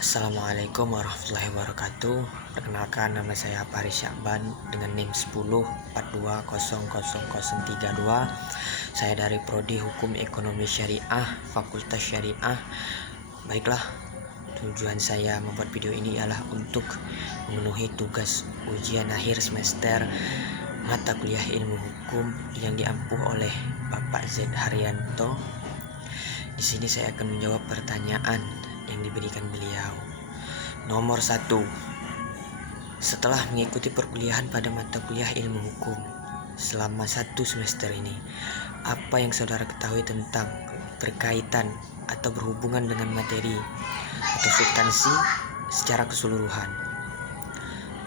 Assalamualaikum warahmatullahi wabarakatuh. Perkenalkan, nama saya Paris Syakban dengan NIM 1042000032. Saya dari Prodi Hukum Ekonomi Syariah, Fakultas Syariah. Baiklah, tujuan saya membuat video ini ialah untuk memenuhi tugas ujian akhir semester mata kuliah ilmu hukum yang diampuh oleh Bapak Z Haryanto. Di sini saya akan menjawab pertanyaan yang diberikan beliau. Nomor 1. Setelah mengikuti perkuliahan pada mata kuliah ilmu hukum selama 1 semester ini, apa yang saudara ketahui tentang berkaitan atau berhubungan dengan materi atau substansi secara keseluruhan?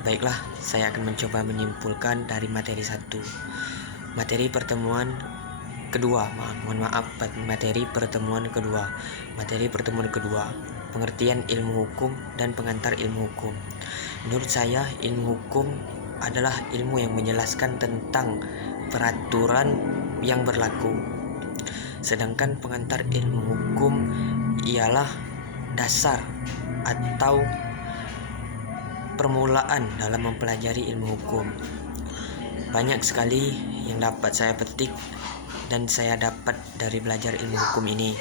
Baiklah, saya akan mencoba menyimpulkan dari materi 1. Materi pertemuan kedua, materi pertemuan kedua, pengertian ilmu hukum dan pengantar ilmu hukum. Menurut saya, ilmu hukum adalah ilmu yang menjelaskan tentang peraturan yang berlaku. Sedangkan pengantar ilmu hukum ialah dasar atau permulaan dalam mempelajari ilmu hukum. Banyak sekali yang dapat saya petik dan saya dapat dari belajar ilmu hukum ini,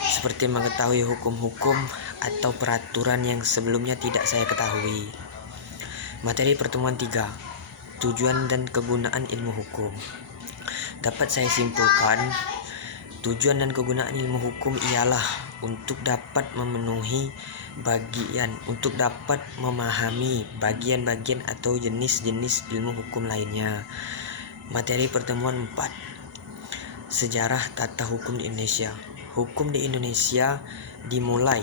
seperti mengetahui hukum-hukum atau peraturan yang sebelumnya tidak saya ketahui. Materi pertemuan 3, tujuan dan kegunaan ilmu hukum. Dapat saya simpulkan, tujuan dan kegunaan ilmu hukum ialah untuk dapat memahami bagian-bagian atau jenis-jenis ilmu hukum lainnya. Materi pertemuan 4, sejarah tata hukum di Indonesia. Hukum di Indonesia dimulai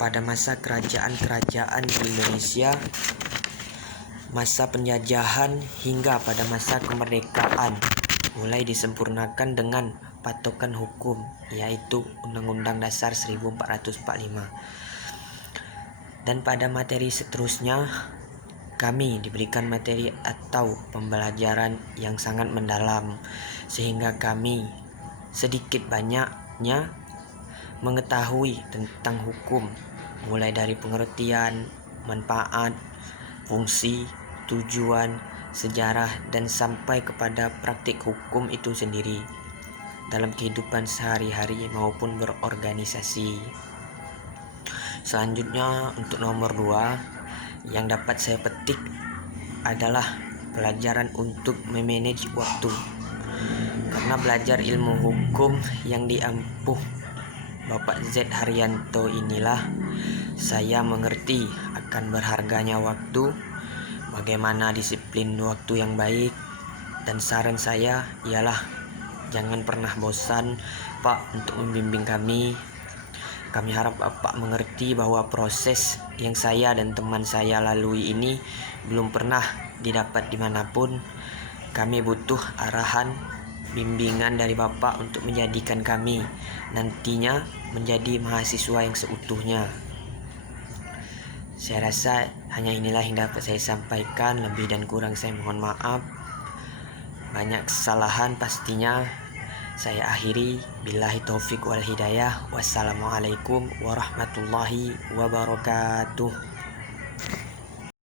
pada masa kerajaan-kerajaan di Indonesia, masa penjajahan hingga pada masa kemerdekaan, mulai disempurnakan dengan patokan hukum, yaitu Undang-Undang Dasar 1445. Dan pada materi seterusnya, kami diberikan materi atau pembelajaran yang sangat mendalam, sehingga kami sedikit banyaknya mengetahui tentang hukum, mulai dari pengertian, manfaat, fungsi, tujuan, sejarah, dan sampai kepada praktik hukum itu sendiri dalam kehidupan sehari-hari maupun berorganisasi. Selanjutnya, untuk nomor 2 yang dapat saya petik adalah pelajaran untuk memanage waktu. Karena belajar ilmu hukum yang diampuh Bapak Z Haryanto inilah saya mengerti akan berharganya waktu, bagaimana disiplin waktu yang baik, dan saran saya ialah jangan pernah bosan Pak untuk membimbing kami. Kami harap Bapak mengerti bahwa proses yang saya dan teman saya lalui ini belum pernah didapat dimanapun. Kami butuh arahan, bimbingan dari Bapak untuk menjadikan kami nantinya menjadi mahasiswa yang seutuhnya. Saya rasa hanya inilah yang dapat saya sampaikan. Lebih dan kurang saya mohon maaf. Banyak kesalahan pastinya. Saya akhiri, billahi taufik wal hidayah. Wassalamualaikum warahmatullahi wabarakatuh.